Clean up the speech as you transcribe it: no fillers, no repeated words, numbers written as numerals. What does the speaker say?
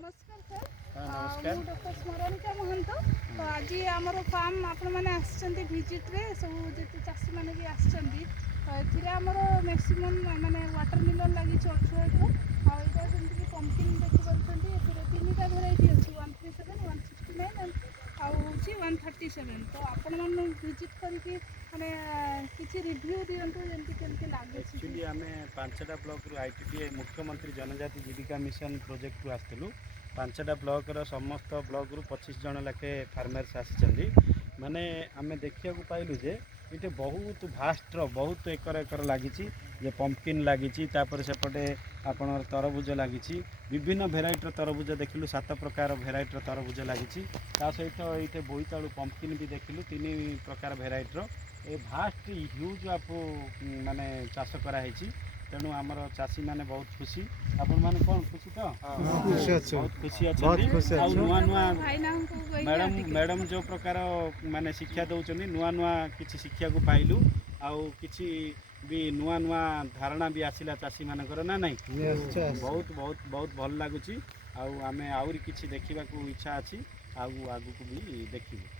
नमस्कार सर नमस्कार। मु डॉक्टर स्मरणिका महंत तो आज आमर फार्म आपण मैंने आसचंती विजिट रे सब जिते चाषी मैंने भी आसचंती तो एथिरे आमर मैक्सिमम माने वाटरमेलन लागि 18 एकर आ एटा जेंति कि पंपकिन देखि परछंती एथिरे तीनटा वेराइटी अछि 137 169 एंड आउ होछि 137 तो आपण मन विजिट करके माने किछि रिव्यू दियंतु जेंति केमति लागे एक्चुअली आम पांचटा ब्लॉक रु आईटीडीए मुख्यमंत्री जनजाति जीविका मिशन प्रोजेक्ट रु आसलु पांचटा ब्लॉक रो समस्त ब्लॉक रु 25 जन लाखे फार्मर्स आसी माने आम देखा पाइलु जे ये बहुत भास्ट बहुत एकर एकर लगी जे पंपकिन लगी सेपटे आपण तरबुज लगी विभिन्न भेराइटर तरबुज देखिलु 7 प्रकार भेराइटर तरबुज लगी सहित ये बोईतालु पंपकिन भी देखिलु 3 प्रकार भेराइटर ए भास्ट ह्यूज आपको माने चाष कराई तेणु आमर चाषी मैंने बहुत खुशी आपण मैंने कौन खुशी तो बहुत खुशी अच्छा नुआ नुआ मैडम मैडम जो प्रकार माने शिक्षा दौरान नुआ नुआ किसी शिक्षा को पाइलु आउ किसी भी नुआ नुआ धारणा भी आसला चाषी मानकर ना नहीं बहुत बहुत बहुत भल लगुच आमे आउरी किछि देखिबा को इच्छा अछि आगु आगु को भी देखिबे।